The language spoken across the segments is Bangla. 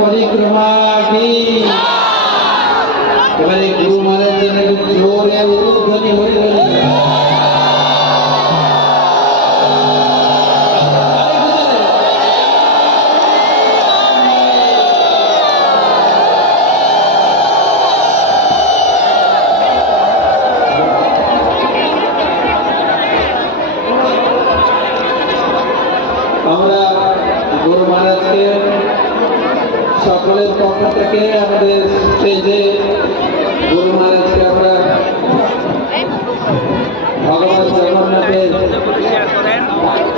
পরিক্রমা কি এবারে গুরু মহারাজের জোরে উলুধ্বনি হয়ে গেল। আমরা গুরু মহারাজকে সকলের পক্ষ থেকে আমাদের স্টেজে গুরু মহারাজকে আমরা ভগবান জগন্নাথের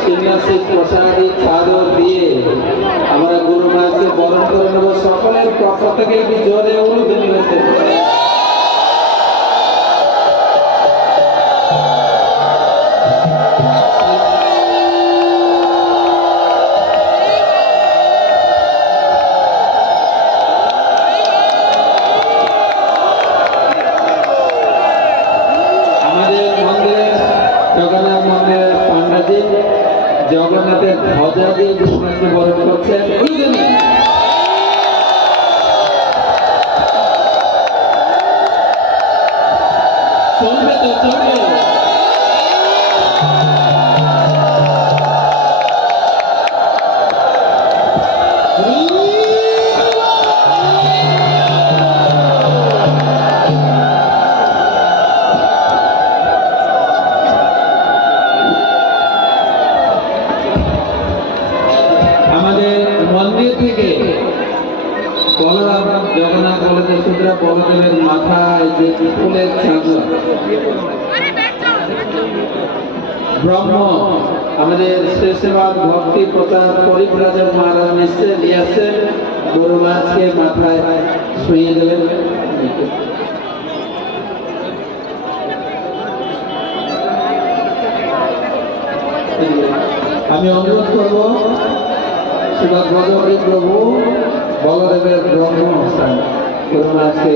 চিহ্নাসিক প্রসাদী চাদর দিয়ে আমরা গুরু মহারাজকে বরণ করে নেব। সকলের পক্ষ থেকে একটু জোরে উলুধ্বনি হচ্ছে। জগন্নাথের ধ্বজা দিয়ে কৃষ্ণকে বরণ করছেন। চলবে তো চলবে। মন্দির থেকে বলরাম জগন্নাথ বলতে সুতরা বলদেবের মাথায় যে ফুলের চাদর ব্রহ্ম আমাদের শ্রেষ্ঠবাদ ভক্তি প্রচার পরিব্রাজক মহারাজ নিশ্চয় নিয়ে আসছেন। গুরু মহারাজকে মাথায় শুইয়ে দেবেন। আমি অনুরোধ করব শ্রীমদ ভগবতী প্রভু বলদেবের ব্রহ্ম স্থান গুরু মহারাজকে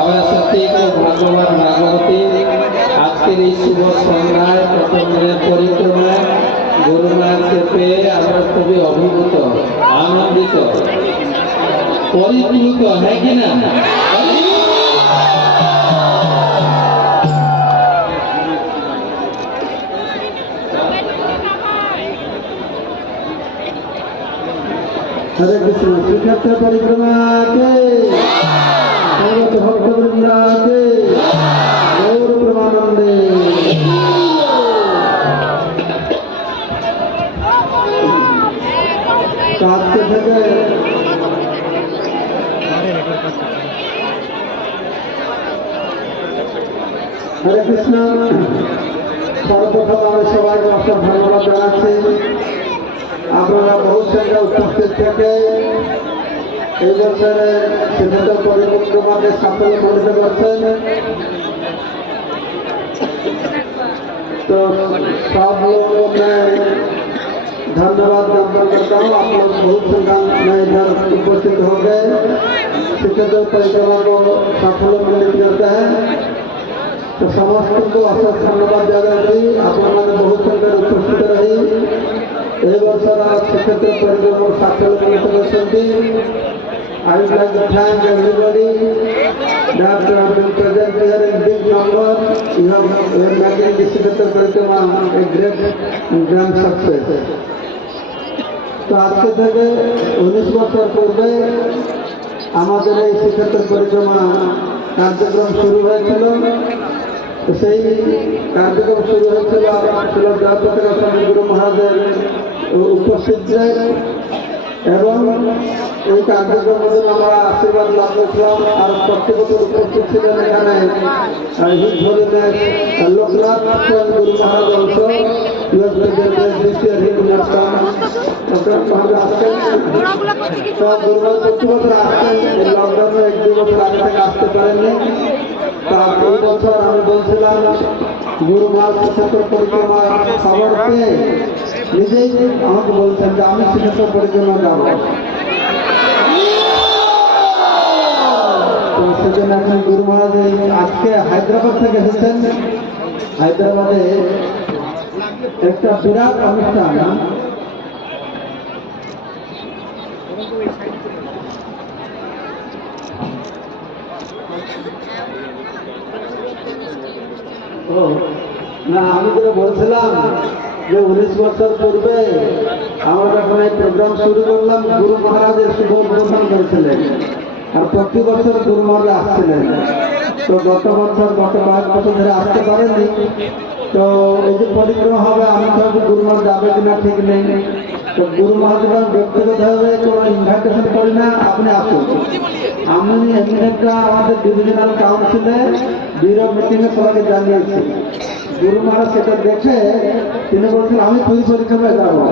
আমরা সত্যি খুব ভাগ্যবান ভাগবতী। আজকের এই শুভ সন্ধ্যায় প্রথম দিনের পরিক্রমায় গুরু মহারাজকে পেয়ে আমরা খুবই অভিভূত, আনন্দিত, পরিপূর্ণ, হ্যাঁ কিনা? হরে কৃষ্ণ। শ্রীক্ষেত্র পরিক্রমাকে সমস্ত ভক্তবৃন্দাকে গৌর প্রেমানন্দে। আজকে থেকে হরে কৃষ্ণ। সর্বপ্রথম আমি সবাইকে অসংখ্য ধন্যবাদ জানাচ্ছি। আপনারা বহু জায়গায় উপস্থিত থেকে এই বছরে শ্রীক্ষেত্র পরিক্রমাকে সাফল্য করতে পারছেন। तो सब लोगों में धन्यवाद ज्ञापन करता हूँ। आप लोग बहुत संख्या में इधर उपस्थित हो गए, श्रीक्षेत्र परिक्रमा को सफल करते हैं। तो समस्त को अशेष धन्यवाद जगह आप बहुत संख्या उपस्थित रही ए वर्ष श्रीक्षेत्र परिक्रमा सफल कर। I would like to thank everybody that have been present here in big number. You are making this Skhetra parikrama a great and grand success. তো আজকে থেকে 19 বছর পূর্বে আমাদের এই শ্রীক্ষেত্র পরিক্রমা কার্যক্রম শুরু হয়েছিল। সেই কার্যক্রম শুরু হয়েছিল জয়পতাকা স্বামী গুরু মহারাজের উপস্থিতিতে এবং এই কার্যক্রমের জন্য আমরা আশীর্বাদ লাভ করেছিলাম। আর প্রত্যেক বছর উপস্থিত ছিলেন এখানে লোকনাথ গুরু মহারাজ অংশ প্রতি বছর আসতেন। এই লকডাউনে 1-2 বছর আগে থেকে আসতে পারেননি। তা এই বছর আমি বলছিলাম গুরু মহারাজ শ্রীক্ষেত্র পরিক্রমার খবর পেয়ে নিজেই আমাকে বলছেন যে আমি শ্রীক্ষেত্র পরিক্রমা যাব। তো সেজন্য এখন গুরু মহারাজ আজকে হায়দ্রাবাদ থেকে এসেছেন। হায়দ্রাবাদে একটা বিরাট অনুষ্ঠান, না আমি যেটা বলছিলাম যে 19 বছর পূর্বে আমরা যখন এই প্রোগ্রাম শুরু করলাম, গুরু মহারাজের শুভ উদ্বোধন করেছিলেন আর প্রতি বছর গুরু মহারাজ আসছিলেন। তো গত কয়েক বছর ধরে আসতে পারেননি। তো এই যে পরিক্রমা হবে, আমি ভাবছি গুরু মহারাজ যাবে কিনা ঠিক নেই। তো গুরু মহারাজ ব্যক্তিগতভাবে কোনো ইনভাইটেশন করি না, আপনি আসুন। আমি এমনিটা আমাদের ডিভিশনাল কাউন্সিলে বিরো মিটিংয়ে সবাইকে জানিয়েছি। গুরু মহারাজ সেটা দেখে তিনি বলছেন আমি পুরী পরিক্রমায় যাবো।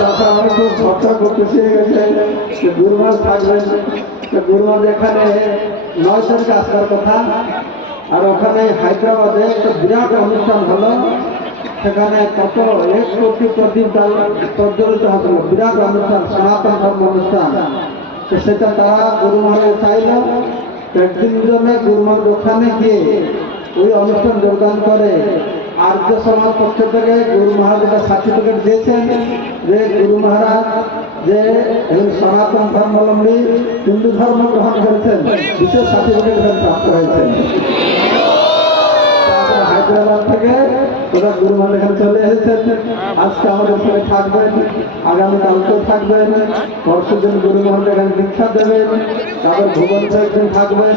তখন আমি খুব ভরসা খুশি হয়ে গেছে যে গুরু মহারাজ থাকবেন। গুরু মহারাজ এখানে 9 তারিখে আসার কথা, আর ওখানে হায়দ্রাবাদে একটা বিরাট অনুষ্ঠান হলো। সেখানে কত 1 কোটি প্রদীপ প্রজ্বলিত হতো, বিরাট অনুষ্ঠান, সনাতন ধর্ম অনুষ্ঠান। তো সেটা তারা গুরু মহারাজ চাইল। একদিন জন্য গুরু মহারাজ ওখানে গিয়ে ওই অনুষ্ঠান যোগদান করে আর্য সমাজ পক্ষ থেকে গুরু মহারাজ একটা সার্টিফিকেট দিয়েছেন যে গুরু মহারাজ যে সনাতন ধর্মাবলম্বী হিন্দু ধর্ম গ্রহণ করেছেন, বিশেষ সার্টিফিকেট প্রাপ্ত হয়েছেন। হায়দ্রাবাদ থেকে ওরা গুরু মহারাজ এখানে চলে এসেছেন। আজকে আমাদের সঙ্গে থাকবেন, আগামীকালকেও থাকবেন, পরশু দিন গুরু মহারাজ এখানে দীক্ষা দেবেন, তারপর ভুবন একদিন থাকবেন,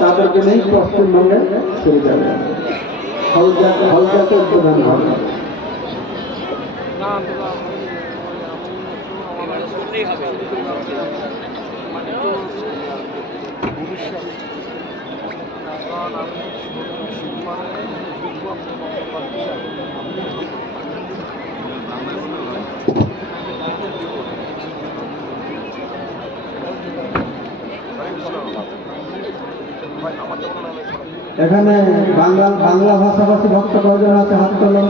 তাদেরকে নিয়ে পশ্চিমবঙ্গে চলে যাবেন। হলকাতে উদ্বোধন হবে। এখানে বাংলা ভাষাভাষী ভক্ত কয়জন আছে? হাত তোলেন।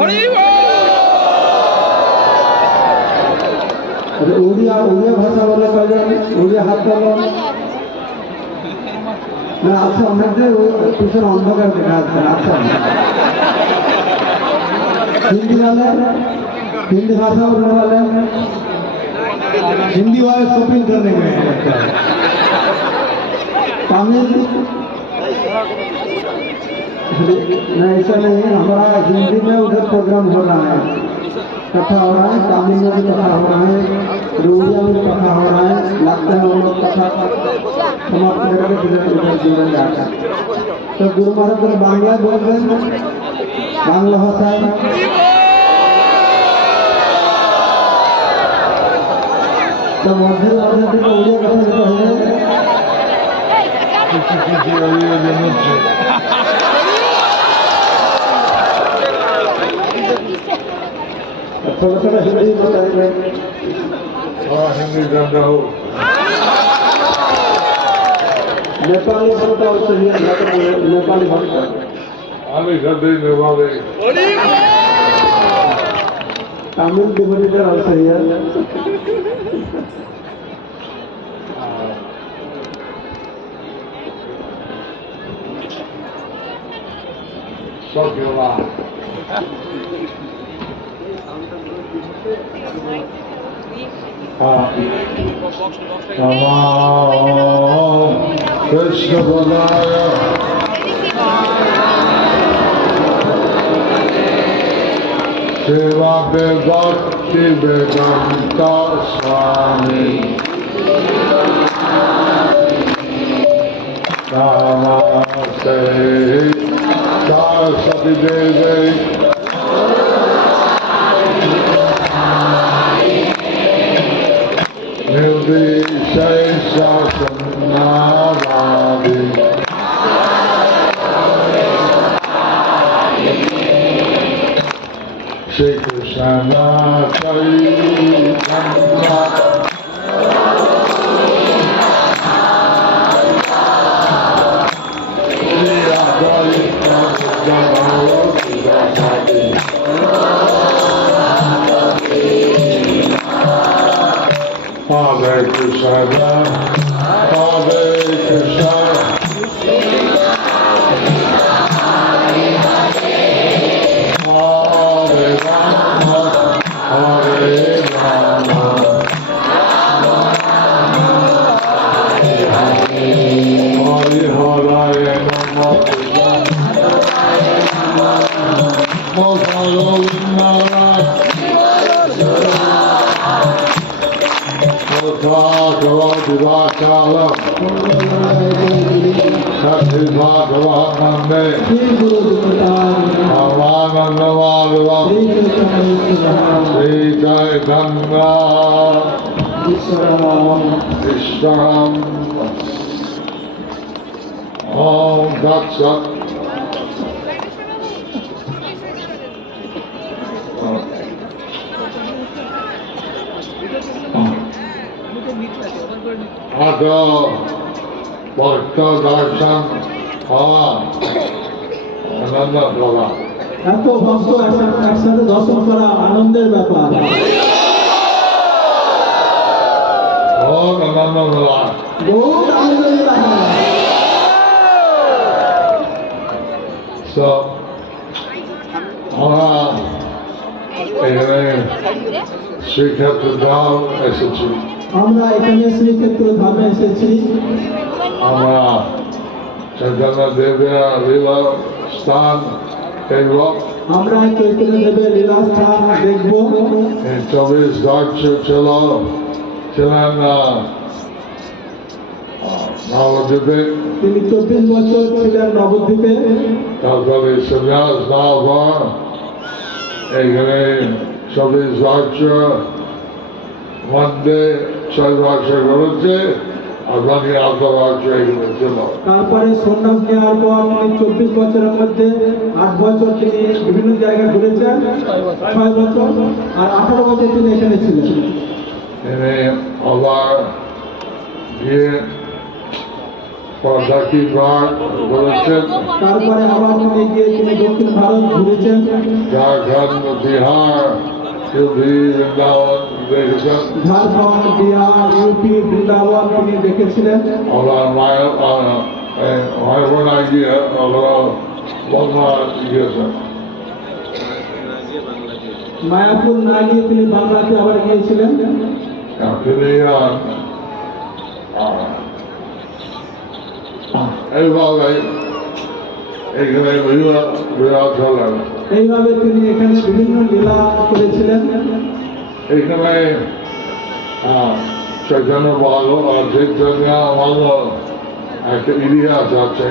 উড়িয়া ভাষা বলে কয়জন? উড়িয়া হাত তোলেন। না আচ্ছা, অনেকটাই পিছনে অন্ধকার দেখা যাচ্ছে। আচ্ছা, हिंदी वाले, हिंदी भाषा बोलने वाले, हिंदी वाले शॉपिंग करने गए हैं। तमिल नहीं, ऐसा नहीं, हमारा हिंदी में उधर प्रोग्राम हो रहा है, कथा हो रहा है, तमिल में भी कथा हो रहा है, उड़िया में भी कथा हो रहा है। लगता है वो लोग कथा समाप्त करके उधर जीवन जाता है। तो गुरु महाराज बांग्ला बोल रहे हैं, बांग्ला भाषा तो मध्य থেকে উড়িয়া কথা যেটা হলে थोड़ा थोड़ा हिंदी बताएंगे। हिंदी जानता हो, नेपाली भाषा सही है, नेपाली भाषा আমি সবই নেপালে, तमिल डिवोटीटर also here. সবগুলা কৃষ্ণ বলায় সেবা ভক্তি বেদান্ত স্বামী নমস্তে সরস্বতী দেবে নির্বিশেষন্নাদি Shri Krishna Chaitanya Shri Advaita Krishna, Hare Krishna, Hare Rama, Hare Rama, Hare Hare Namo Krishna, Namo Maharaj, Bhagavatam, Sati Bhagavanande, Bhavanandavalam, Sri Jayapataka Swami, Om Darshan. Ado Bhakta Darshan Hawa Ananda Prabha. এত ভক্ত একসাথে দর্শন করা আনন্দের ব্যাপার, Om Ananda Prabha. বহুত আনন্দের ব্যাপার। So, আমরা এখানে skhetra dham এসেছি। আমরা এখানে শ্রীক্ষেত্র ধামে এসেছি। আমরা চৈতন্য দেবের লীলা স্থান দেখব। আমরা চৈতন্য দেবের লীলা স্থান দেখব। 24 বছর ছিলেন নবদ্বীপে। তিনি 24 বছর ছিলেন নবদ্বীপে। তারপরে সন্ন্যাস নেওয়ার পর এখানে 24 বছর মধ্যে 6 বছর করেছে আর বাকি 8 বছর এখানে ছিল। তারপরে সন্ন্যাস নেওয়ার পর তিনি 24 বছরের মধ্যে 8 বছর তিনি বিভিন্ন জায়গায় ঘুরেছেন, 6 বছর, আর 18 বছর তিনি এখানে ছিলেন। তিনি আবার গিয়ে দক্ষিণ ভারত ঘুরেছেন। তারপরে আবার তিনি গিয়ে তিনি দক্ষিণ ভারত ঘুরেছেন। ঝাড়খণ্ড, বিহার, ইউপি, বৃন্দাবন দেখেছেন। ঝাড়খণ্ড, বিহার, ইউপি, বৃন্দাবন তিনি দেখেছিলেন। আবার মায়াপুর গিয়ে আবার বাংলা গিয়েছেন। মায়াপুর না গিয়ে তিনি বাংলাতে আবার গিয়েছিলেন। তিনি এইভাবে এখানে বিরাট হলেন। এইভাবে তিনি এখানে বিভিন্ন লীলা করেছিলেন। এখানে চৈতন্য ভালো আর চৈতন্য ভালো একটা ইতিহাস আছে।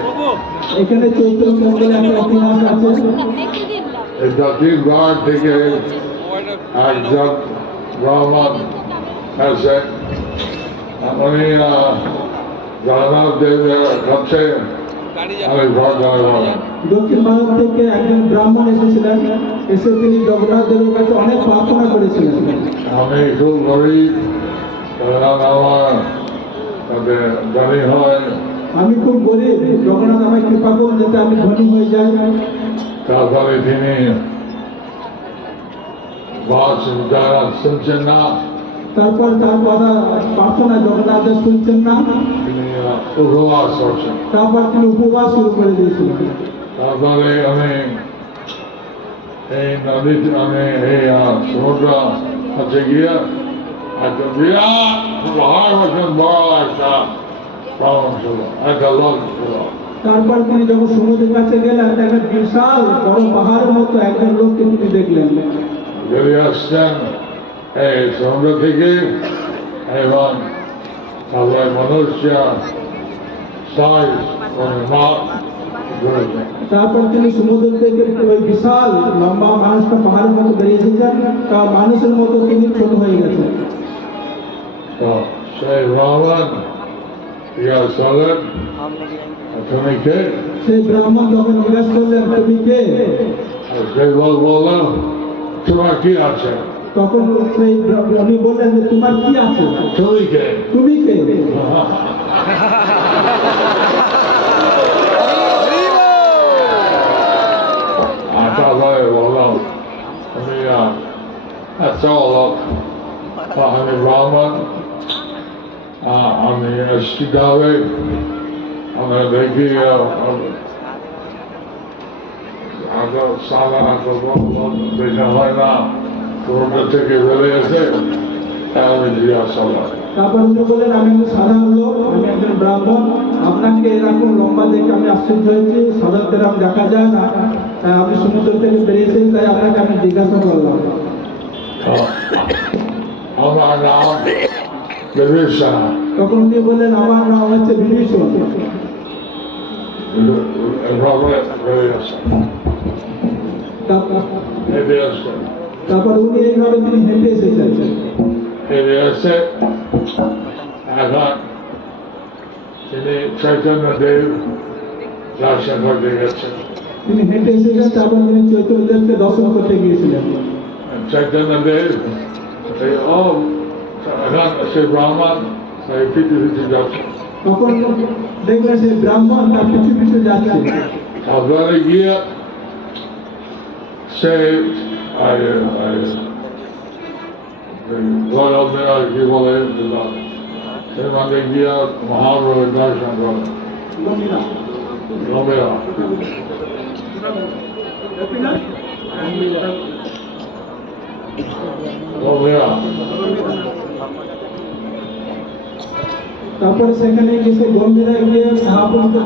এখানে চৈতন্য মন্দিরে একটা ইতিহাস আছে। এই দক্ষিণ ভারত থেকে একজন ব্রাহ্মণ আছে, উনি জগন্নাথ দেবের কাছে আমি প্রার্থনা করেন। দক্ষিণ ভারত থেকে একজন ব্রাহ্মণ এসেছিলেন, এসে তিনি জগন্নাথ দেবের কাছে অনেক প্রার্থনা করেছিলেন। আমি খুব গরিব, আমার ধনী হয়। আমি খুব গরিব, জগন্নাথ আমায় কৃপা করুন যাতে আমি ধনী হয়ে যাই। তারপরে তিনি শুনছেন না, তারপর তার কথা প্রার্থনা জগন্নাথের শুনছেন না, তিনি উপবাস করছেন। তারপর তিনি উপবাস শুরু করে দিয়েছিলেন। তারপরে আমি এই নদীতে এই সমুদ্র কাছে গিয়ে একটা বিরাট পাহাড় মতন বড় একটা ভ্রমণ ছিল, একটা লোক ছিল। তারপর তিনি যখন সমুদ্রের কাছে গেলেন, একটা বিশাল বড় পাহাড়ের মতো একজন লোককে তিনি দেখলেন। বেরিয়ে আসছেন এই সমুদ্র থেকে, এবং তারপরে মনুষ্য সাইজ মাপ ঘুরেছেন। তারপর তিনি সমুদ্র থেকে ওই বিশাল লম্বা মানুষটা পাহাড়ের মতো বেরিয়ে এসেছেন, তার মানুষের মতো তিনি ছোট হয়ে গেছেন। তো সেই ব্রাহ্মণ জিজ্ঞাসা করলেন, তুমি কে? সেই ব্রাহ্মণ যখন জিজ্ঞাসা করলেন তুমি কে, সেই বললাম তোমার কি আছে? তখন সেই উনি বললেন যে তোমার কি আছে, তুমি কে? তুমি কে? তারপরে বললাম আমি চলো, আমি ব্রাহ্মণ, আমি এসটিতে হবে, আমরা দেখি সাদা দেখা হয় না, কোনটা থেকে বেড়ে এসে আমি জিজ্ঞাসা করি। তারপর উনি বললেন, আমি একজন সাধারণ লোক, আমি একজন ব্রাহ্মণ, আপনাকে এরকম লম্বা দেখে আমি আশ্চর্য হয়েছি, সাধারণদের আমি দেখা যায় না, আপনি সমুদ্র থেকে বেরিয়েছেন, তাই আপনাকে আমি জিজ্ঞাসা করলাম। আমার নাম বিভীষণ। তখন উনি বললেন, আমার নাম হচ্ছে বিভীষণ। তারপর উনি এইভাবে তিনি হেঁটে এসেছেন। হেঁটে এসে এখন তিনি চৈতন্যদেব দর্শন করতে গেছেন। তিনি হেঁটে এসেছেন, তারপর তিনি চৈতন্যদেবকে দর্শন করতে গিয়েছিলেন। চৈতন্যদেব এখন সে ব্রাহ্মণ পিছু পিছু যাচ্ছে। তখন দেখলেন সে ব্রাহ্মণ তার পিছু পিছু যাচ্ছে। তারপরে গিয়ে সে কি বলে সে মানে গিয়ে মহাপ্রভুর দর্শন করে। তারপরে সেখানে গেছে গম্ভীরা গিয়ে মহাপ্রভু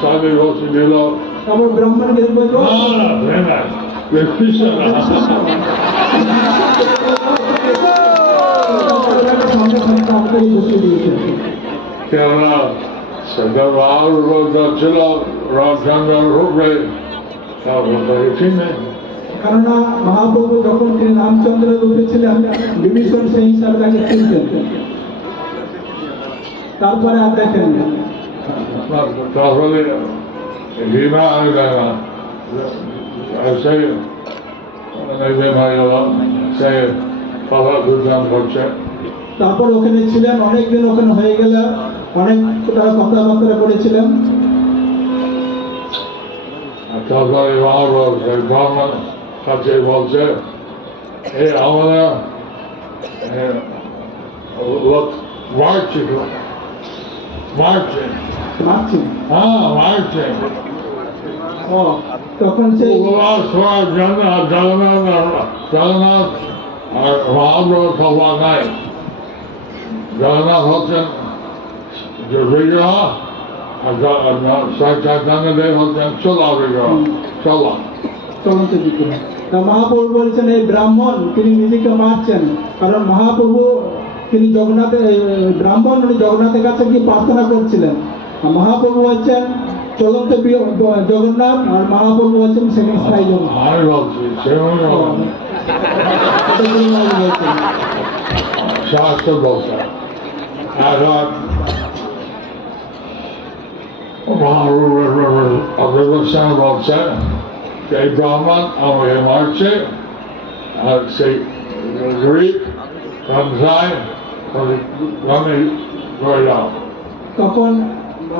স্বামী বসে দিল। তারপর ব্রাহ্মণ গেছে বলল, কেননা সেটা ছিল রামচন্দ্রের রূপে, কেননা মহাপ্রভু যখন তিনি রামচন্দ্রের রূপে ছিলেন, বিভীষণ সেই হিসাবে তাকে চিনতেন। তারপরে আর দেখেন না। তাহলে ঘৃণা সে কথা দুর্দান করছে। তারপর ওখানে ছিলেন অনেকদিন, ওখানে হয়ে গেলে অনেক তারা কথাবার্তা করেছিলেন। তারপরে ব্রাহ্মণ কাছে বলছে, এই আমরা মারছি। তখন সেই জগন্নাথ আর মহাপ্রভু সভা নাই। জগন্নাথ হচ্ছেন বিগ্রহ, আর চৈতন্যদেব হচ্ছেন চলা বিগ্রহ, চলন্ত বিগ্রহ। মহাপ্রভু বলছেন, এই ব্রাহ্মণ তিনি নিজেকে মারছেন, কারণ মহাপ্রভু তিনি জগন্নাথের ব্রাহ্মণ, উনি জগন্নাথের কাছে কি প্রার্থনা করছিলেন। মহাপ্রভু হচ্ছেন চলন্ত জগন্নাথ, আর মহাপ্রভু হচ্ছেন সেকেন্ড স্থায়ী শাস্ত্র বলছে। এখন অভিবাসন বলছে, সেই ব্রাহ্মণ আমাকে মারছে, আর সেই গরিব আমি করে দাও। তখন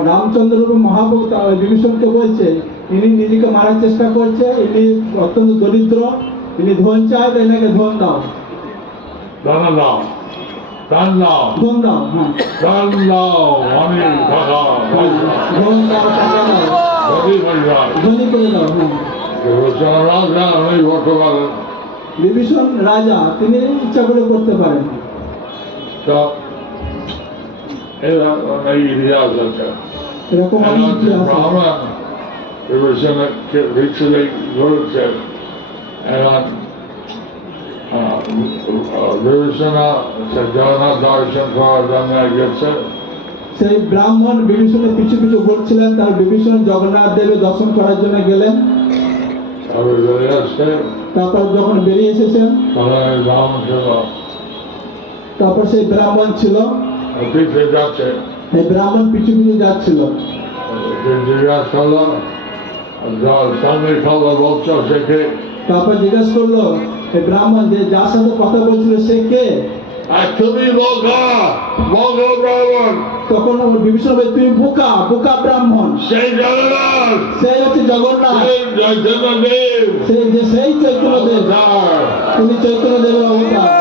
রামচন্দ্র মহাপ্রভু বিভীষণকে বলছে, ইনি নিজেকে মারার চেষ্টা করছে, ইনি অত্যন্ত দরিদ্র, ইনি ধন চায়, তাই নাকি ধন দাও। ধন দাও, ধন দাও, ধন দাও, হ্যাঁ ধন দাও, আমি টাকা ধন দাও, টাকা দাও, ধনী করে দাও। হ্যাঁ আমি করতে পারেন। বিভীষণ রাজা, তিনি ইচ্ছা করে করতে পারেন। তো এই ইতিহাস আছে। এরকম ব্রাহ্মণ বিভীষণকে ভিতরে ঘুরছে, এবং বিভীষণ জগন্নাথ দর্শন করার জন্য গেছে। সেই ব্রাহ্মণ বিভীষণের পিছু পিছু ঘুরছিলেন, তার বিভীষণ জগন্নাথ দেবের দর্শন করার জন্য গেলেন। তারপর যখন বেরিয়ে এসেছেন, তারপর সেই ব্রাহ্মণ ছিল, যাচ্ছে, এই ব্রাহ্মণ পিছু পিছু যাচ্ছিল। তারপর জিজ্ঞাসা করলো এই ব্রাহ্মণ, যে যার সাথে কথা বলছিল সে কে? তুমি লোকা, Mongol Brahman. তখন বিভীষণ বলে, তুমি বোকা, বোকা ব্রাহ্মণ। Say Jagannath. সেই হচ্ছে জগন্নাথ, Say Jayapataka. সেই চৈতন্যদেব, তিনি চৈতন্যদেবের অবতার।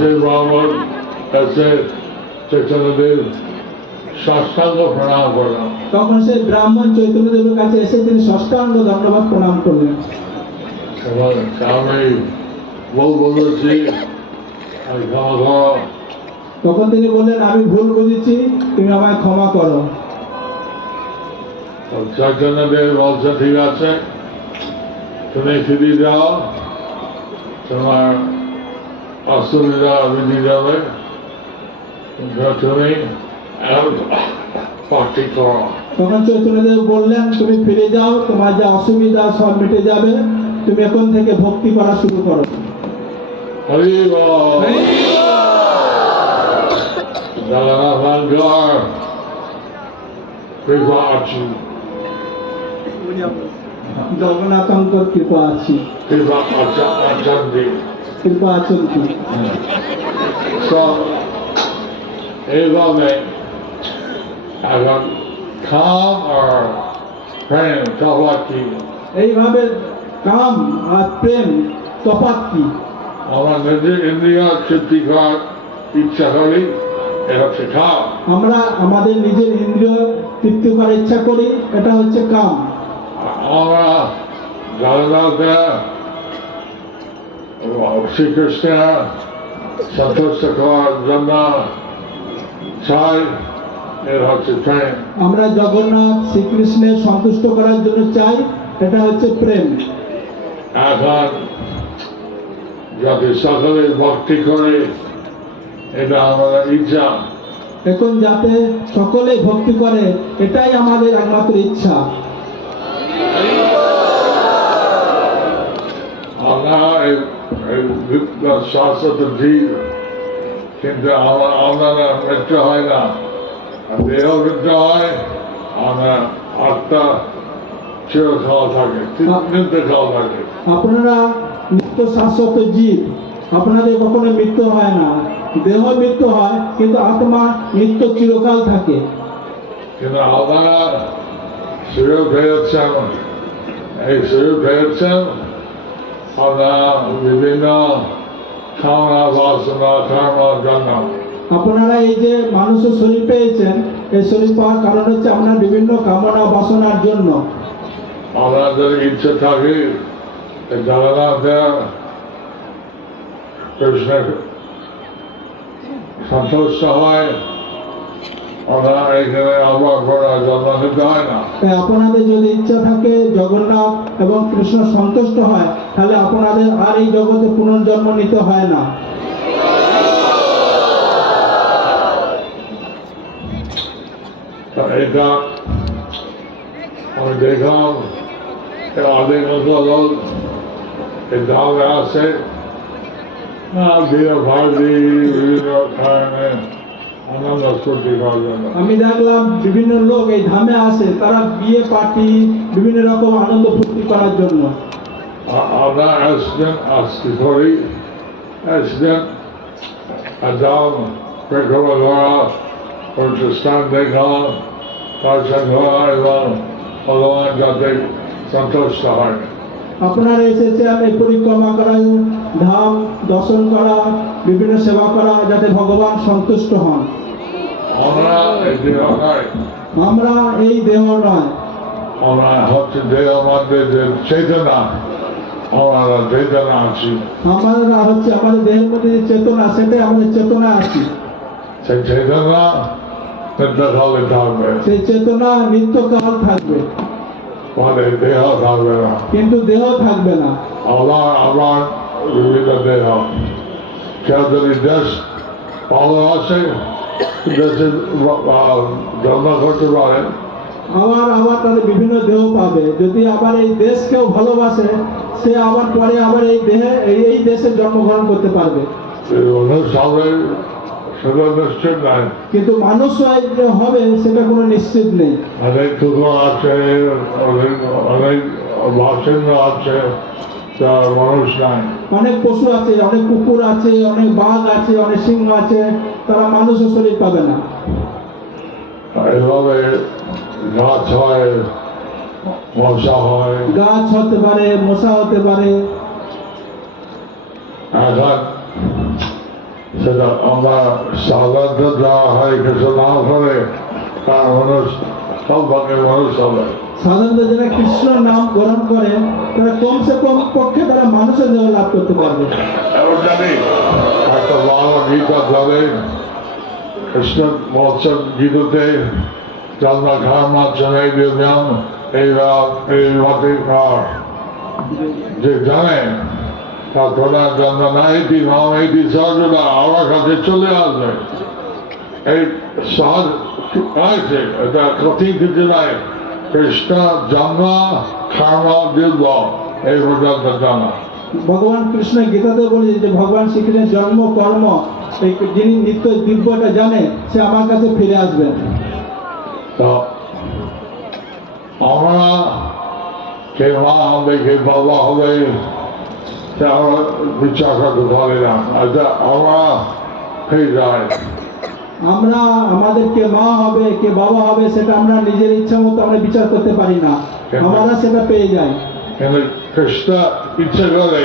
Say Brahman ऐसे चैतन्यदेव साष्टांग प्रणाम करना। তখন সেই ব্রাহ্মণ চৈতন্যদেবের কাছে এসে তিনি ষষ্ঠাঙ্গ দণ্ডবত প্রণাম করলেন। আমি বহু বলেছি, আমি ক্ষমা করো। তখন তিনি বললেন, আমি ভুল বুঝেছি, তুমি আমায় ক্ষমা করো। চৈতন্যদেব বলছে, ঠিক আছে, তুমি ফিরে যাও, তোমার অসুবিধা মিটে যাবে, তুমি পার্টি করো। তখন চৈতন্যদেব বললেন, তুমি ফিরে যাও, তোমার যে অসুবিধা সব মিটে যাবে, তুমি এখন থেকে ভক্তি করা শুরু করো। হরি বল। জগন্নাথ কৃপা আছে, জগন্নাথঙ্কর কৃপা আছি, কৃপা আচার্য, কৃপা আচন্তি। এইভাবে এখন কাম আর প্রেম তফাৎ কি? এইভাবে কাম আর প্রেম তফাৎ কি? আমরা নিজের ইন্দ্রিয় তৃপ্তি করার ইচ্ছা করি, এটা হচ্ছে কাম। আমরা আমাদের নিজের ইন্দ্রিয় তৃপ্তি করার ইচ্ছা করি, এটা হচ্ছে কাম। আমরা জগন্নাথের শ্রীকৃষ্ণের সন্তুষ্ট করার জন্য চাই, এটা হচ্ছে প্রেম। আমরা জগন্নাথ শ্রীকৃষ্ণের সন্তুষ্ট করার জন্য চাই, এটা হচ্ছে প্রেম। এখন যাতে সকলে ভক্তি করে, এটা আমাদের ইচ্ছা। এখন যাতে সকলে ভক্তি করে, এটাই আমাদের একমাত্র ইচ্ছা। আমরা শাশ্বত জীব, কিন্তু আপনারা মৃত্যু হয় না, দেহ মৃত্যু হয়, আমরা আত্মা চিরকাল থাকে, নিত্যকাল থাকে। আপনারা নিত্য শাশ্বত জীব, আপনাদের কখনো মৃত্যু হয় না, দেহ মৃত্যু হয়, কিন্তু আত্মা নিত্য চিরকাল থাকে। কিন্তু আপনারা শরীর পেয়েছেন, এই শরীর পেয়েছেন আমরা বিভিন্ন কামনা বাসনা কর্মের জন্য। আপনারা এই যে মানুষের শরীর পেয়েছেন, এই শরীর পাওয়ার কারণ হচ্ছে আপনার বিভিন্ন কামনা বাসনার জন্য। আমাদের ইচ্ছে থাকে জগন্নাথের কৃষ্ণের সন্তুষ্ট হয়, ওরা এখানে আবার ঘোরা জন্ম নিতে হয় না। আপনাদের যদি ইচ্ছা থাকে জগন্নাথ এবং কৃষ্ণ সন্তুষ্ট হয়, তাহলে আপনাদের আর এই জগতে পুনর্জন্ম নিতে হয় না। এটা আমি দেখলাম অধিকাংশ লোক এই ধামে আসে বিয়ে ভাড়ি বিভিন্ন কারণে আনন্দ ফুর্তি করার জন্য। আমি দেখলাম বিভিন্ন লোক এই ধামে আসে, তারা বিয়ে পার্টি বিভিন্ন রকম আনন্দ ফুর্তি করার জন্য। আমরা আসবেন আজকে করি, আসবেন ধাম পরিক্রমা করা, প্রতিষ্ঠান দেখা, দর্শন করা এবং ভগবান যাতে সন্তুষ্ট হয়। আপনারা এসেছেন এই পরিক্রমা করা, ধাম দর্শন করা, বিভিন্ন সেবা করা, যাতে ভগবান সন্তুষ্ট হন। আমরা এই দেহ নয়, আমরা এই দেহ নয়, আমরা হচ্ছে দেহ মধ্যে যে চেতনা, আমরা চেতনা আছি। আমরা হচ্ছে আমাদের দেহের মধ্যে যে চেতনা, সেটাই আমাদের চেতনা আছি। সেই চেতনা নিত্যকালে থাকবে, সেই চেতনা নিত্যকাল থাকবে, মানে দেহ থাকবে না, কিন্তু দেহ থাকবে না। আমার বিভিন্ন দেহ। কেউ যদি দেশ ভালো আছে, দেশে জন্ম করতে পারে, আবার তাদের বিভিন্ন দেহ পাবে। যদি আবার এই দেশকেও ভালোবাসে, সে আবার পরে আবার এই দেশে জন্মগ্রহণ করতে পারবে। সবাই সেটা নিশ্চিত নাই, কিন্তু মানুষ যে হবে সেটা কোনো নিশ্চিত নেই। অনেক কুকুর আছে, অনেক বাসিন্দা আছে, তার মানুষ নাই। অনেক পশু আছে, অনেক কুকুর আছে, অনেক বাঘ আছে, অনেক সিংহ আছে, তারা মানুষের শরীর পাবে না। এভাবে গাছ হয়, মশা হয়, গাছ হতে পারে, মশা হতে পারে। এখন সেটা আমরা সাধারণত দেওয়া হয় কিছু না করে তার মানুষ সব ভাগে মানুষ হবে। সাধারণত যারা কৃষ্ণর নাম গ্রহণ করে তারা কমসে কম পক্ষে তারা মানুষের দেহ লাভ করতে পারবে। এবার জানি একটা বাংলা গীতা ধরে কৃষ্ণ বলছেন গীতাতে জন্ম ধর্ম চলে দিলাম এই রাতে যে জানে তার প্রধান জন্ম নাই নাম এই সহজতা আমার কাছে চলে আসবে। এই সহজ আছে, এটা কঠিন কিছু নাই। কৃষ্ণ জন্ম কর্ম দিব্য এই পর্যন্ত জানা। ভগবান কৃষ্ণ গীতাতে বলেছে যে ভগবান শ্রীকৃষ্ণের জন্ম কর্ম এই যিনি নিত্য দিব্যটা জানে সে আমার কাছে ফিরে আসবে। তো আমরা কে মা হবে কে বাবা হবে আমরা বিচার করতে পারি না। আচ্ছা আমরা হয়ে যায় আমরা আমাদের কে মা হবে কে বাবা হবে সেটা আমরা নিজের ইচ্ছা মতো আমরা বিচার করতে পারি না, আমরা সেটা পেয়ে যাই। কিন্তু কৃষ্ণ ইচ্ছা করে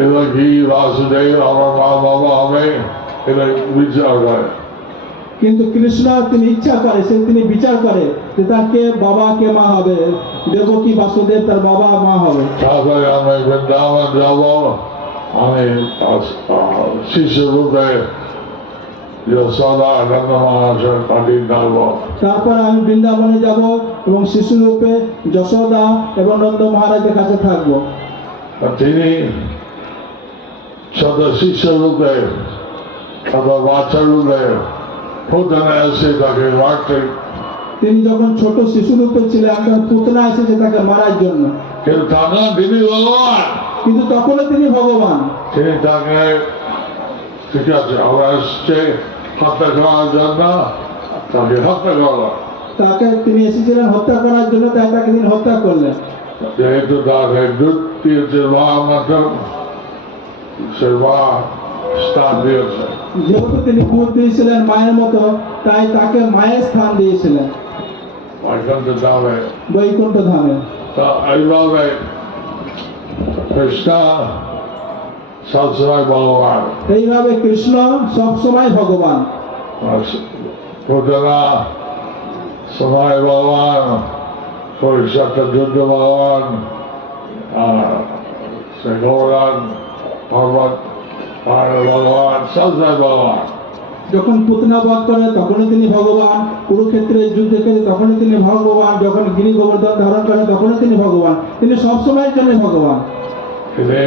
এটা কি বাসুদেব আমার মা বাবা হবে এটা বিচার করে। কিন্তু কৃষ্ণ তিনি ইচ্ছা করে, সে তিনি বিচার করে যে তার কে বাবা কে মা হবে, দেবকী বাসুদেব তার বাবা মা হবে। তারপরে আমি বৃন্দাবন যাব, আমি শিষ্য রূপে যশোদা আনন্দ মহারাজের পাটি ডালব। তারপর আমি বৃন্দাবনে যাব এবং শিশু রূপে যশোদা এবং নন্দ মহারাজের কাছে থাকবো। তিনি ছোট শিষ্য রূপে ছোট বাচ্চা রূপে পুতনা এসে তাকে মারতে। তিনি যখন ছোট শিশু রূপে ছিলেন তখন পুতনা এসেছে তাকে মারার জন্য, কিন্তু তখন তিনি ভগবান, কিন্তু তখনও তিনি ভগবান। তিনি তাকে ঠিক আছে আমরা এসছে হত্যা করার জন্য, তাকে হত্যা করল। তাকে তিনি এসেছিলেন হত্যা করার জন্য, তাই তাকে তিনি হত্যা করলেন। যেহেতু তাকে দুধ দিয়েছে মা মাত্র, সে মা স্থান দিয়েছে। যেহেতু তিনি দুধ দিয়েছিলেন মায়ের মতো, তাই তাকে মায়ের স্থান দিয়েছিলেন বৈকুণ্ঠ ধামে। বৈকুণ্ঠ ধামে। তো এইভাবে কৃষ্ণ সবসময় ভগবান, এইভাবে কৃষ্ণ সবসময় ভগবান। পুতনা সময় ভগবান, কুরুক্ষেত্র যুদ্ধ ভগবান, সে গৌরান পর্বত ভগবান, সবসময় ভগবান। যখন পুতনা বধ করে তখনই তিনি ভগবান, কুরুক্ষেত্রের যুদ্ধে করে তখনই তিনি ভগবান, যখন গিরি গোবর্ধন ধারণ করেন তখনই তিনি ভগবান, তিনি সবসময়ের জন্য ভগবান। তিনি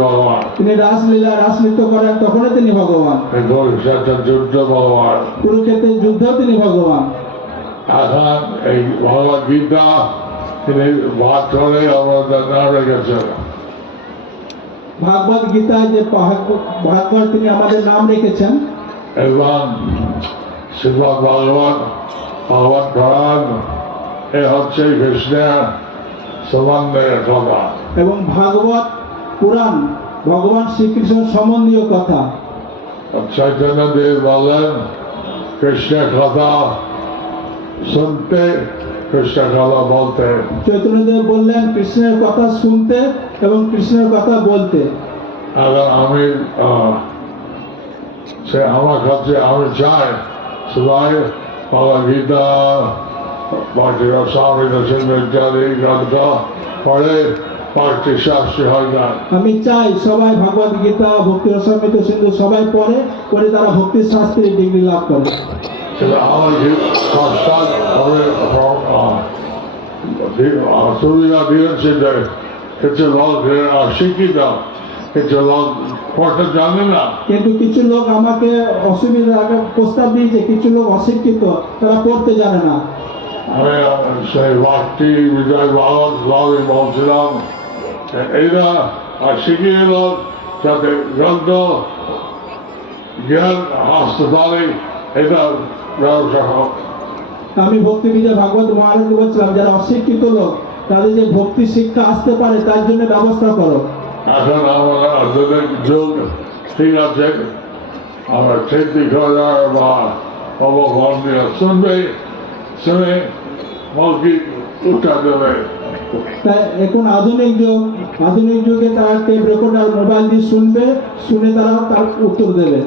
ভগবান, তিনি রাসলীলা রাসনৃত্য করেন তখনই তিনি ভগবান। কুরুক্ষেত্রের যুদ্ধ ভগবান, কুরুক্ষেত্রের যুদ্ধেও তিনি ভগবান। এখন এই ভগবত গীতা তিনি বাদ করে আমাদের রেখেছেন। ভাগবত গীতায় যে ভাগবত তিনি আমাদের নাম রেখেছেন, এবং শ্রীমদ ভাগবত ভগবত পুরাণ এ হচ্ছে কৃষ্ণের সম্বন্ধের কথা। এবং ভাগবত পুরাণ ভগবান শ্রীকৃষ্ণের সম্বন্ধীয় কথা। চৈতন্যদেব বলেন কৃষ্ণের কথা শুনতে, কৃষ্ণের কথা বলতে। চৈতন্যদেব বললেন কৃষ্ণের কথা শুনতে এবং কৃষ্ণের কথা বলতে। এখন আমি সে আমার কাছে আমি চাই সবাই ভগবত গীতা পরিক্রমা স্বামী দর্শন ইত্যাদি গ্রন্থ পড়ে ভক্তি শাস্ত্রী হয়ে যায়। আমি চাই সবাই ভগবত গীতা ভক্তি রসামৃত সিন্ধু সবাই পড়ে পড়ে তারা ভক্তি শাস্ত্রী ডিগ্রি লাভ করে। আমার সুবিধা দিয়েছে যে কিছু লোক শিক্ষিত, কিছু লোক পড়তে জানে না। কিন্তু কিছু লোক আমাকে অসুবিধা প্রস্তাব দিয়েছে, কিছু লোক অশিক্ষিত, তারা পড়তে জানে না। আমি সেই ভক্তি বিজয় ভাগবত ভাবে বলছিলাম এইরা শিখিয়ে লোক যাতে গ্রন্থ জ্ঞান হাসপাতালে এটা ব্যবসা হোক। আমি ভক্তি বিজয় ভাগবত মহারাজকে বলছিলাম যারা অশিক্ষিত লোক তাদের যে ভক্তি শিক্ষা আসতে পারে তার জন্য ব্যবস্থা করো। এখন আমরা আধুনিক যুগ, ঠিক আছে, আমরা ঠিক দিঘার বা অবভঙ্গিয়া শুনবে, শুনে মৌখিক উত্তর দেবে। তাই এখন আধুনিক যুগে তারা টেপ রেকর্ডার মোবাইল দিয়ে শুনবে, শুনে তারা তার উত্তর দেবে।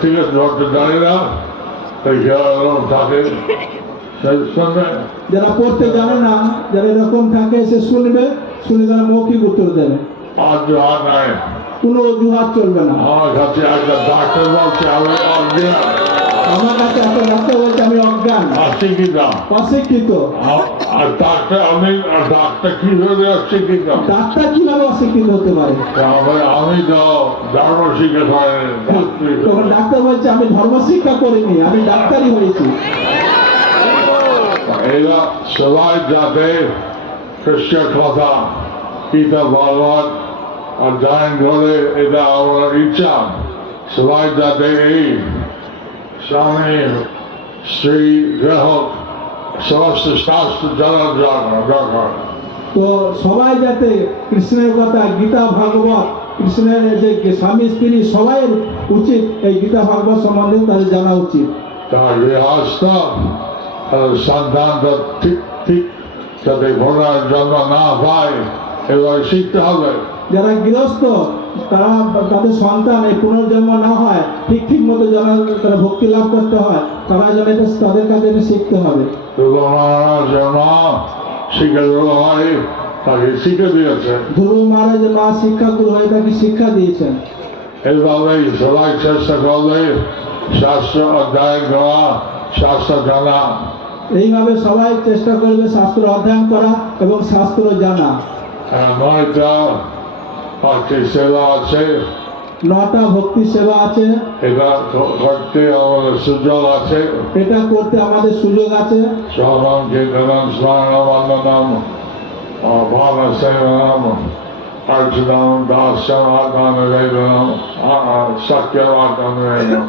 ঠিক আছে, ডক্টর জানি না থাকে, শুনবে। যারা পড়তে জানে না, যারা এরকম থাকে সে শুনবে, শুনে তারা মৌখিক উত্তর দেবে। আর জোহার নাই, কোনো অজুহাত চলবে না। আমার কাছে একটা ডাক্তার বলছে আমি অজ্ঞান, আমার কাছে একটা ডাক্তার বলছে আমি অজ্ঞান, অশিক্ষিত। আর ডাক্তার কিভাবে অশিক্ষিত? ডাক্তার কিভাবে অশিক্ষিত হতে পারে? আমি তো ধর্ম শিক্ষা করিনি। তখন ডাক্তার বলছে আমি ধর্ম শিক্ষা করিনি, আমি ডাক্তারই হয়েছি। এরা সবাই যাতে কৃষ্ণের কথা, গীতা ভাগবত অধ্যয়ন করে, এটা আমার ইচ্ছা। সবাই যাতে এই স্বামী স্ত্রী গৃহ সমস্ত শাস্ত্র জানার দরকার। তো সবাই যাতে কৃষ্ণের কথা, গীতা ভাগবত, কৃষ্ণের যে স্বামী স্ত্রী সবাই উচিত এই গীতা ভাগবত সম্বন্ধে তাদের জানা উচিত। তার গৃহস্থ সন্তানটা ঠিক ঠিক যাতে ঘোড়ার জন্ম না পায় এবার শিখতে হবে। যারা গৃহস্থ তারা তাদের সন্তান এই পুনর্জন্ম না হয়, ঠিক মতো যেন তারা ভক্তি লাভ করতে হয়, তারা যেন এটা তাদের কাছে শিখতে হবে। গুরুমাহারাজ মা শিক্ষাগুরু হয় তাকে শিক্ষা দিয়েছেন। গুরুমাহারাজ মা শিক্ষা গুরু হয়ে তাকে শিক্ষা দিয়েছেন। এইভাবেই সবাই চেষ্টা করলে শাস্ত্র অধ্যয়ন করা, শাস্ত্র জানা। এইভাবে সবাই চেষ্টা করবে শাস্ত্র অধ্যয়ন করা এবং শাস্ত্র জানা। নয়টা ভক্তি সেবা আছে, 9টা ভক্তি সেবা আছে। এটা করতে আমাদের সুযোগ আছে, এটা করতে আমাদের সুযোগ আছে। শ্রবণ কীর্তনম স্মরণম বন্দনম ভাব সেবনম অর্চনম দাস্যম আত্মনিবেদনম সত্যম আত্মনিবেদনম।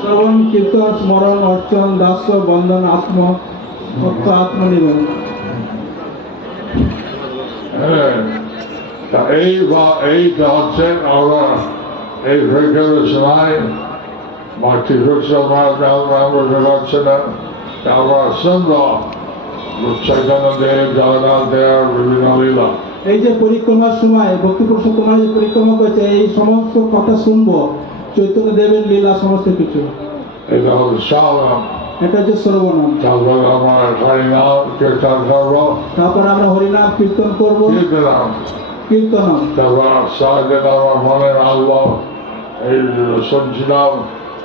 শ্রবণ কীর্তন স্মরণ অর্চন দাস্য বন্দন আত্মনিবেদন। এইটা হচ্ছে আমরা এই ভেতরের সময় ভক্তি হচ্ছে না, আমরা সুন্দর চৈতন্য দেব, জগন্নাথ দেব, বিভিন্ন লীলা। এই যে পরিক্রমার সময় ভক্তি পুরুষোত্তম যে পরিক্রমা করছে, এই সমস্ত কথা শুনবো, চৈতন্য দেবের লীলা সমস্ত কিছু। এটা হচ্ছে শ্রবণ, এটা হচ্ছে শ্রবণ। তারপর আমরা হরিনাম কীর্তন করবো, তারপর আমরা হরিনাম কীর্তন করবো, কীর্তন। তারপর সারাদিন আমার মনে রাখবো এই শুনছিলাম,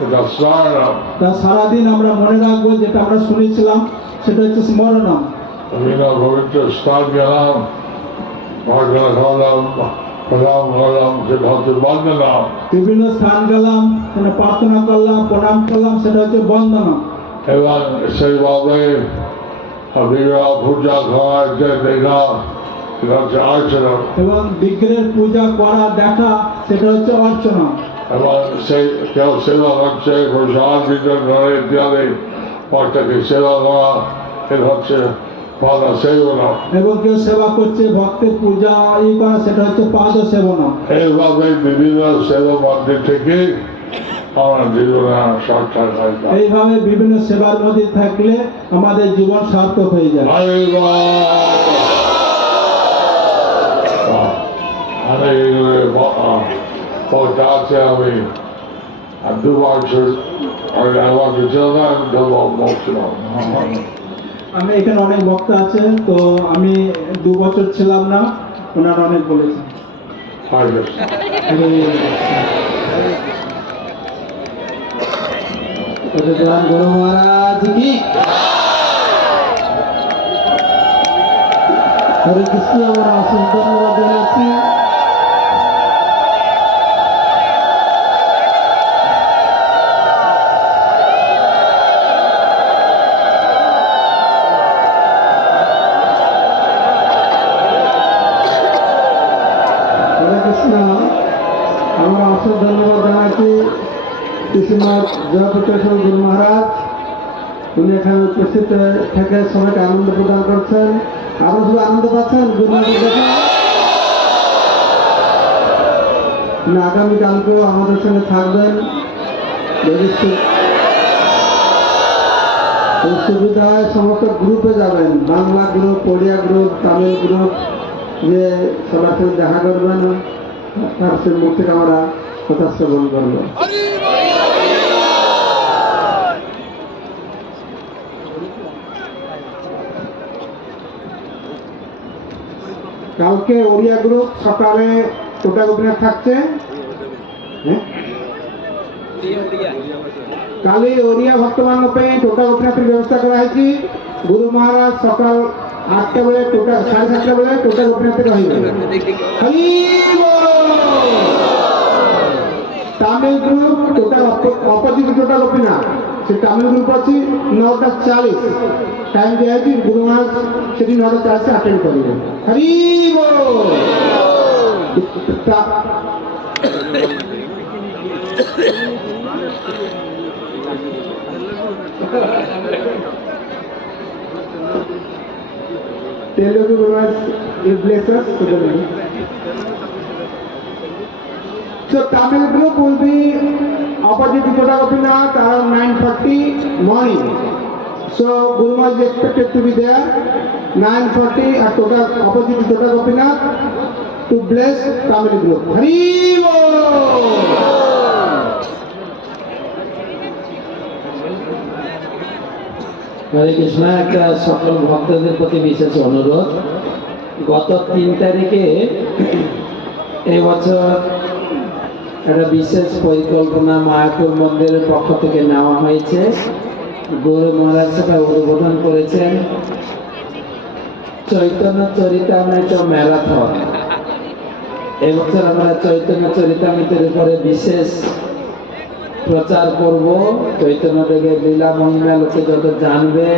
এটা স্মরণম। তা সারাদিন আমরা মনে রাখবো যেটা আমরা শুনেছিলাম, সেটা হচ্ছে স্মরণম। বিভিন্ন পবিত্র স্থান গেলাম, প্রণাম করলাম, সেটা হচ্ছে বন্দনম। বিভিন্ন স্থান গেলাম, প্রার্থনা করলাম, প্রণাম করলাম, সেটা হচ্ছে বন্দনম। এবং সেইভাবে বিগ্রহ পূজা করা, দেখা, এটা হচ্ছে অর্চনা। এবং বিগ্রহের পূজা করা, দেখা, সেটা হচ্ছে অর্চনা। এবং সেই কেউ সেবা করছে, প্রসাদ বিতরণ করে ইত্যাদি, ভক্তকে সেবা করা, এটা হচ্ছে পাদ সেবনা। এবং কেউ সেবা করছে, ভক্তের পূজা করা, সেটা হচ্ছে পাদ সেবনা। এইভাবে বিভিন্ন সেবা মধ্যে থেকে আমার জীবন সার্থক হয়। এইভাবে বিভিন্ন সেবার মধ্যে থাকলে আমাদের জীবন সার্থক হয়ে যায়। আছে আমি 2 বছর আমি এখানে অনেক বক্তা আছে, তো আমি 2 বছর ছিলাম না, ওনারা অনেক বলেছেন। গুরু মহারাজ কি হরে কৃষ্ণ। আমরা অসংখ্য ধন্যবাদ জানাচ্ছি। আমরা অসংখ্য ধন্যবাদ জানাচ্ছি শ্রীমদ জয়পতাকা স্বামী গুরু মহারাজ। উনি এখানে উপস্থিত থেকে সবাইকে আনন্দ প্রদান করছেন। আপনারা শুধু আনন্দ পাচ্ছেন গুরুমাহারাজ দেখে। উনি আগামীকালকেও আমাদের সঙ্গে থাকবেন। যদি সুবিধায় সমস্ত গ্রুপে যাবেন, Bangla group, Odia group, Tamil group, যে সবার সাথে দেখা করবেন, তার সে মুখ থেকে আমরা কথা শ্রবণ করবেন। কালকে ওড়িয়া গ্রুপ সকালে টোটা গোপীনাথ থাকছে। কালি ওড়িয়া ভক্তମାନଙ୍କ ପାଇଁ টোটা ଗୋପୀନାଥର ବ୍ୟବସ୍ଥା କରାଯାଇଛି। ଗୁରୁ ମହାରାଜ ସକାଳ 8ଟା ବେଳେ টোটা 7:30 ବେଳେ টোটা ଗୋପୀନାଥରେ ରହିବେ। ତାମିଲ ଗ୍ରୁପ টোটা ଅପୋଜିଟ টোଟା ଗୋପୀନାଥ, ସେ ତାମିଲ ଗ୍ରୁପ ଅଛି 9:40 ଟାଇମ ଦିଆଯାଇଛି। ଗୁରୁ ମହାରାଜ ସେଠି 9:40 ଆଟେଣ୍ଡ କରିବେ। ହରି ବୋଲ। Telugu Maharaj will bless us to the Lord. So Tamil group will be opposite to Kota Gopinath around 9:40 morning. So Guru Maharaj is expected to be there 9:40 at Kota opposite to Kota Gopinath to bless Tamil group. Hari Bol. হরে কৃষ্ণ। একটা সকল ভক্তদের প্রতি বিশেষ অনুরোধ, গত 3 তারিখে এবছর একটা বিশেষ পরিকল্পনা মায়াপুর মন্দিরের পক্ষ থেকে নেওয়া হয়েছে। গুরু মহারাজ সেটা উদ্বোধন করেছেন। চৈতন্য চরিতামৃত ম্যারাথন। এবছর আমরা চৈতন্য চরিতামৃতের উপরে বিশেষ প্রচার করব। চৈতন্যদেবের লীলা মহিমা লোকে যত জানবে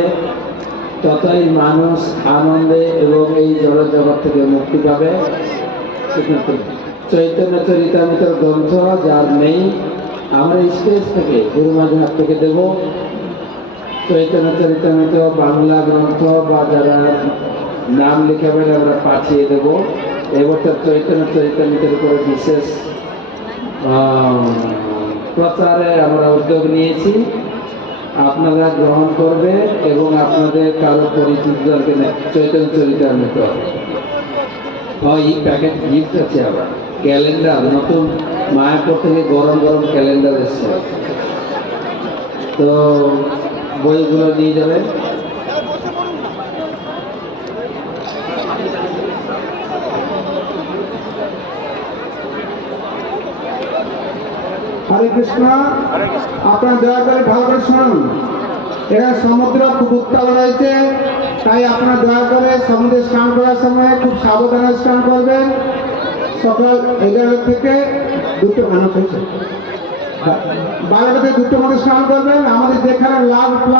ততই মানুষ আনন্দে এবং এই জড় জগৎ থেকে মুক্তি পাবে। চৈতন্য চরিতামৃতের গ্রন্থ যার নেই আমরা স্টেজ থেকে গুরু মহারাজের হাত থেকে দেব। চৈতন্য চরিতামৃত বাংলা গ্রন্থ বা যারা নাম লিখাবেন আমরা পাঠিয়ে দেব। এবছর চৈতন্য চরিতামৃতের উপরে বিশেষ প্রচারে আমরা উদ্যোগ নিয়েছি। আপনারা গ্রহণ করবে এবং আপনাদের কারো পরিচিতদেরকে চৈতন্য চরিতামৃত এই প্যাকেট গিফট আছে। আবার ক্যালেন্ডার, নতুন মায়াপুর থেকে গরম গরম ক্যালেন্ডার এসছে, তো বইগুলো নিয়ে যাবেন। হরে কৃষ্ণ। আপনারা দয়া করে ভালো করে শুনুন। এখানে সমুদ্র খুব উত্তাল রয়েছে, তাই আপনারা দয়া করে সমুদ্রে স্নান করার সময় খুব সাবধানে স্নান করবেন। সকাল 11 থেকে 2টো মানুষ হয়েছে, 12টা থেকে 2টোর মধ্যে স্নান করবেন। আমাদের যেখানে লাভ